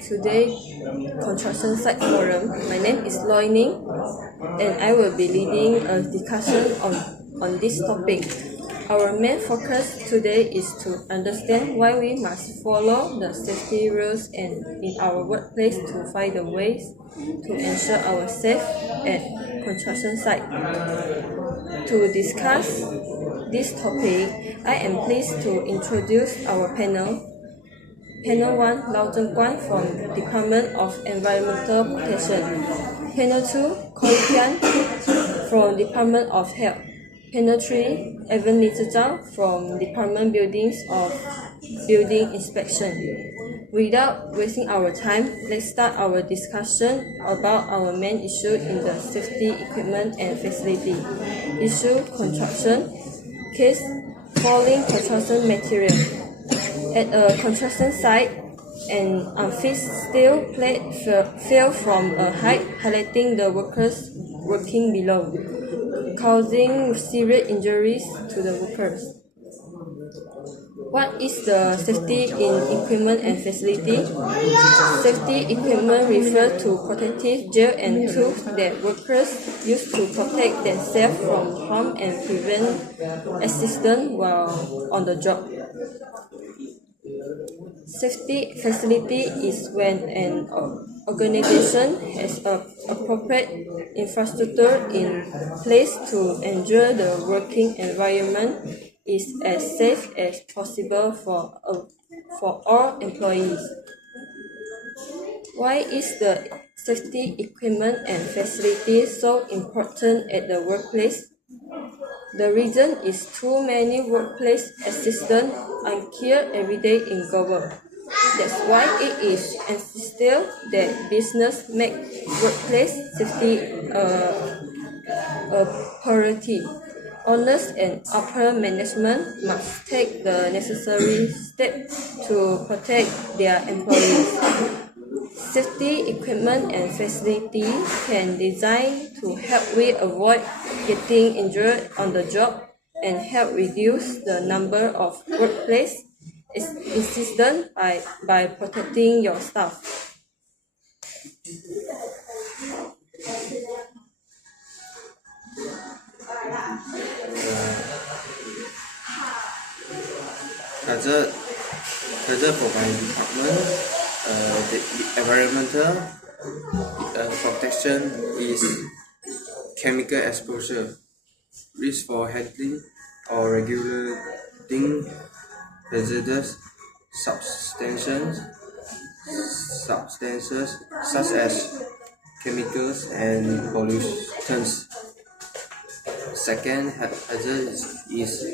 today construction site forum. My name is Loy Ning, and I will be leading a discussion on this topic. Our main focus today is to understand why we must follow the safety rules and in our workplace to find the ways to ensure our safe at construction site. To discuss this topic, I am pleased to introduce our panel. Panel 1, Lau Zhengguan from Department of Environmental Protection. Panel 2, Koi Tian from Department of Health. Panel 3, Evan Li Zhizhao from Department Buildings of Building Inspection. Without wasting our time, let's start our discussion about our main issue in the safety equipment and facility. Issue construction. Case falling construction material. At a construction site, an unfixed steel plate fell from a height, highlighting the workers working below, causing serious injuries to the workers. What is the safety in equipment and facility? Safety equipment refers to protective gear and tools that workers use to protect themselves from harm and prevent accidents while on the job. Safety facility is when an organization has an appropriate infrastructure in place to ensure the working environment is as safe as possible for all employees. Why is the safety equipment and facilities so important at the workplace? The reason is too many workplace accidents are killed every day in global. That's why it is essential that business make workplace safety a priority. Owners and upper management must take the necessary steps to protect their employees. Safety equipment and facility can design to help we avoid getting injured on the job and help reduce the number of workplace incidents by protecting your staff. Hazard for my department, the environmental protection is chemical exposure, risk for handling or regulating hazardous substances such as chemicals and pollutants. Second hazard is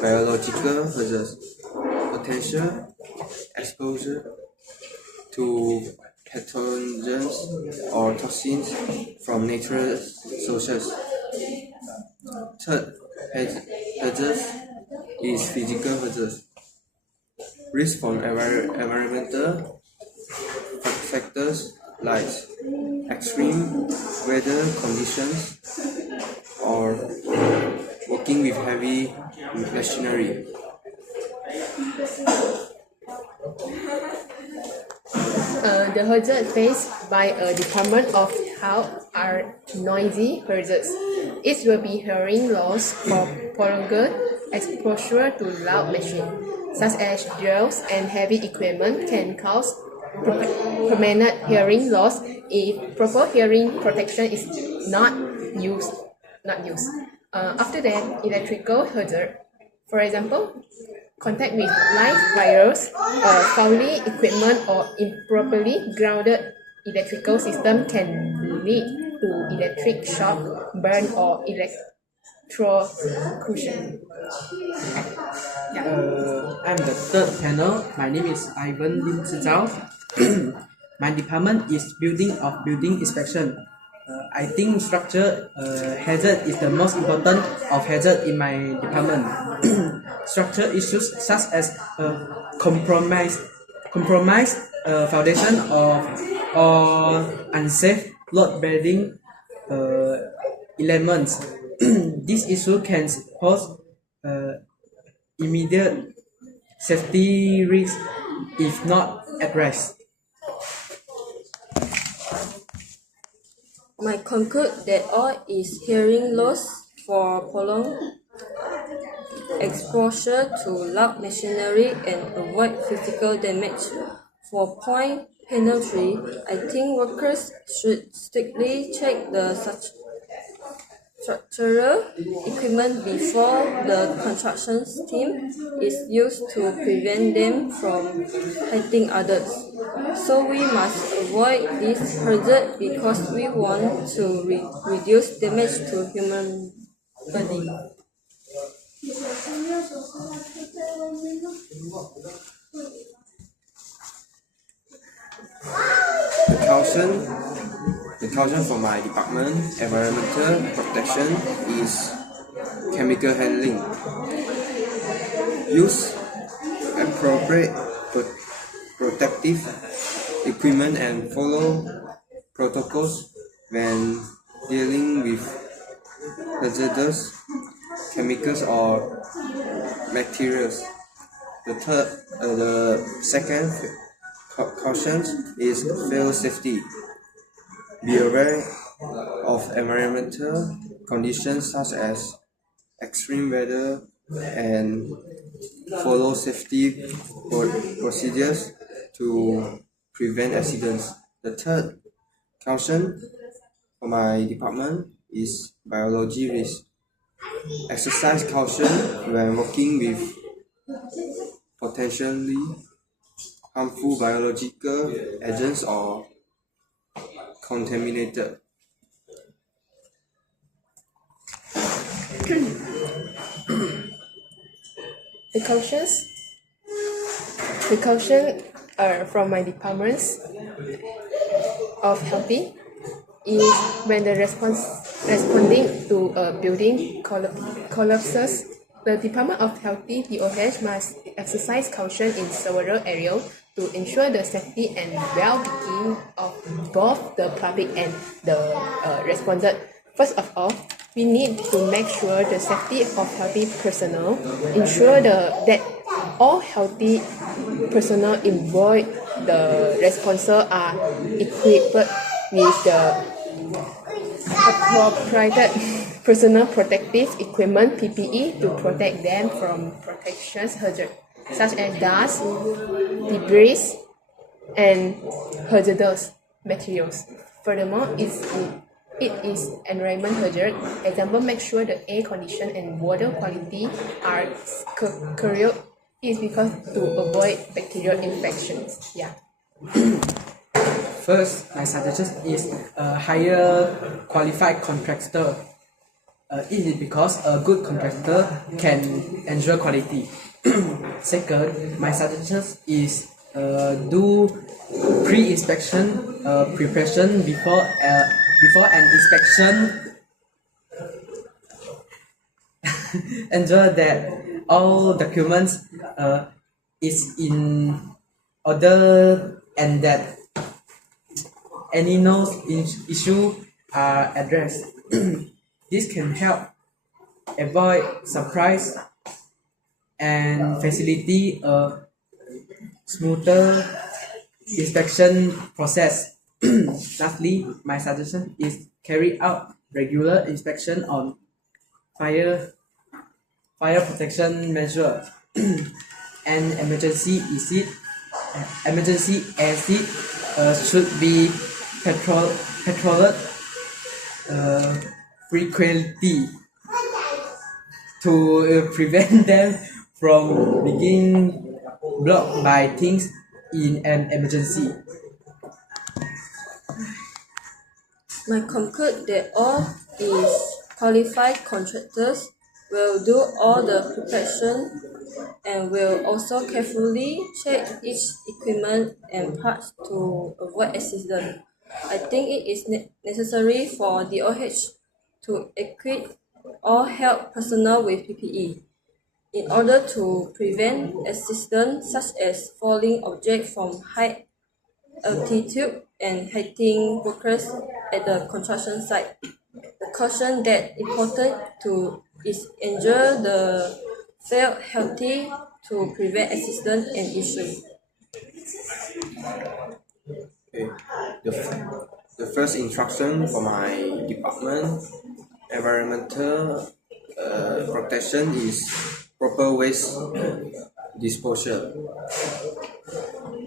biological hazards, potential exposure to pathogens or toxins from natural sources. Third hazard is physical hazards, risk from environmental factors like extreme weather conditions or working with heavy machinery. The hazards faced by a Department of Health are noisy hazards. It will be hearing loss for prolonged exposure to loud machines, such as drills and heavy equipment can cause permanent hearing loss if proper hearing protection is not used. After that, electrical hazard. For example, contact with live wires, faulty equipment or improperly grounded electrical system can lead to electric shock, burn or electrocution. I'm the third panel. My name is Ivan Li Zhizhao. My department is Building of Building Inspection. I think structure hazard is the most important of hazard in my department. Structure issues such as compromised foundation or unsafe load bearing elements. This issue can cause immediate safety risk if not addressed. My conclude that all is hearing loss for prolonged exposure to loud machinery and avoid physical damage. For point penalty, I think workers should strictly check the structural equipment before the construction team is used to prevent them from hurting others. So we must avoid this hazard because we want to reduce damage to human body. The caution for my department, environmental protection, is chemical handling. Use appropriate protective equipment and follow protocols when dealing with hazardous chemicals or materials. The second caution is field safety. Be aware of environmental conditions such as extreme weather and follow safety procedures to prevent accidents. The third caution for my department is biology risk. Exercise caution when working with potentially harmful biological agents or contaminated. The caution from my departments of healthy is when the responding to a building collapses. The Department of Healthy DOH must exercise caution in several areas to ensure the safety and well-being of both the public and the respondent. First of all, we need to make sure the safety of healthy personnel, ensure that all healthy personnel involved the responder are equipped with the appropriate personal protective equipment (PPE) to protect them from protection hazards such as dust, debris, and hazardous materials. Furthermore, it is environment hazard. Example, make sure the air condition and water quality are correct is because to avoid bacterial infections. Yeah. First, my suggestion is a higher qualified contractor. It is because a good contractor can ensure quality. Second, my suggestion is do pre-inspection preparation before an inspection. Ensure that all documents is in order and that any issue are addressed. This can help avoid surprise and facilitate a smoother inspection process. Lastly, my suggestion is carry out regular inspection on fire protection measure and emergency exit should be patrolled frequently to prevent them from being blocked by things in an emergency. My conclude that all is qualified contractors will do all the preparation and will also carefully check each equipment and parts to avoid accident. I think it is necessary for DOH to equip all health personnel with PPE in order to prevent accidents such as falling objects from high altitude and hitting workers at the construction site. The caution that important to is ensure the field healthy to prevent accidents and issues. Okay. The first instruction for my department, environmental protection is proper waste disposal.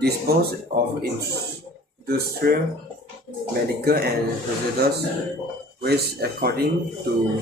Dispose of industrial, medical and hazardous waste according to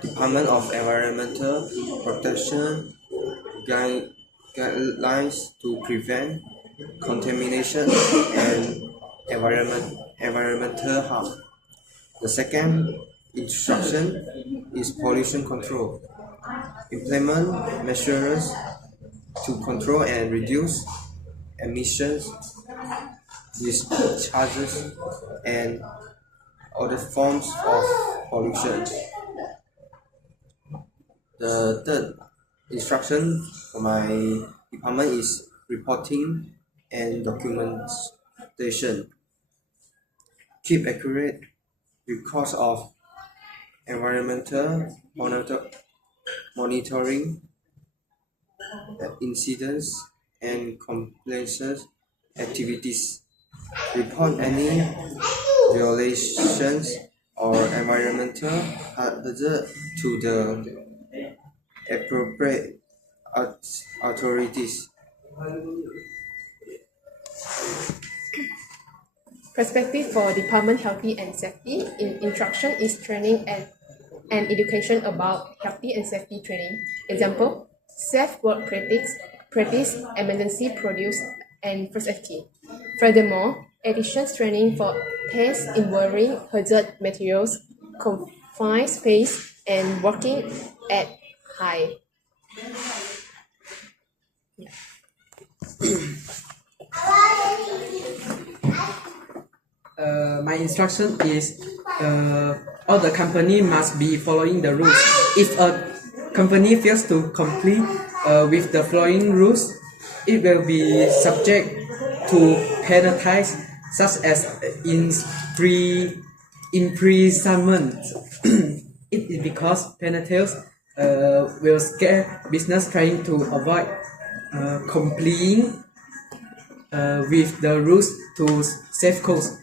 Department of Environmental Protection guidelines to prevent contamination and environmental harm. The second instruction is pollution control. Implement measures to control and reduce emissions, discharges, and other forms of pollution. The third instruction for my department is reporting and documentation. Keep accurate records of environmental monitoring incidents and complaints activities. Report any violations or environmental hazard to the appropriate authorities. Perspective for Department Healthy and Safety in instruction is training and education about healthy and safety training. Example, safe work practice, emergency produce, and first aid kit. Furthermore, additions training for tests involving hazard materials, confined space, and working at height. My instruction is all the company must be following the rules. If a company fails to comply with the following rules, it will be subject to penalties such as imprisonment. It is because penalties will scare business trying to avoid complying with the rules to save costs.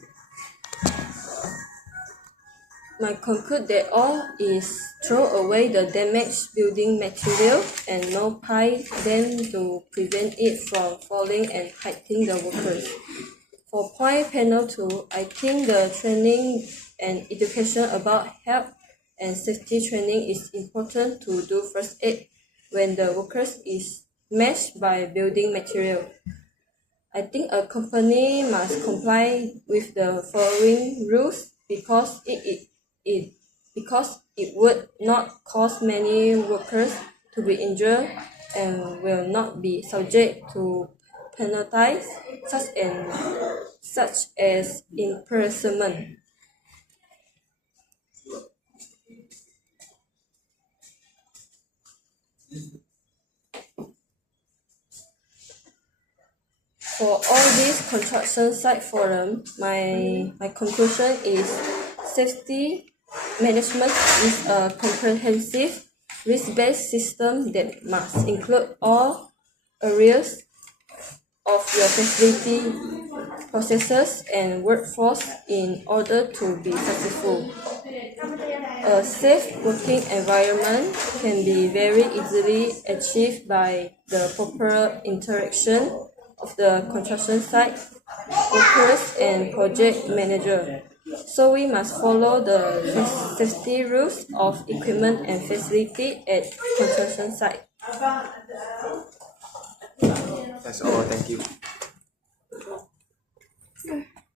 My conclude that all is throw away the damaged building material and notify them to prevent it from falling and hurting the workers. For point panel 2, I think the training and education about health and safety training is important to do first aid when the workers is smashed by building material. I think a company must comply with the following rules because it would not cause many workers to be injured and will not be subject to penalties such as imprisonment. For all these construction site forum, my conclusion is safety management is a comprehensive risk-based system that must include all areas of your facility, processes, and workforce in order to be successful. A safe working environment can be very easily achieved by the proper interaction of the construction site, workers, and project manager. So we must follow the safety rules of equipment and facility at construction site. That's all. Thank you.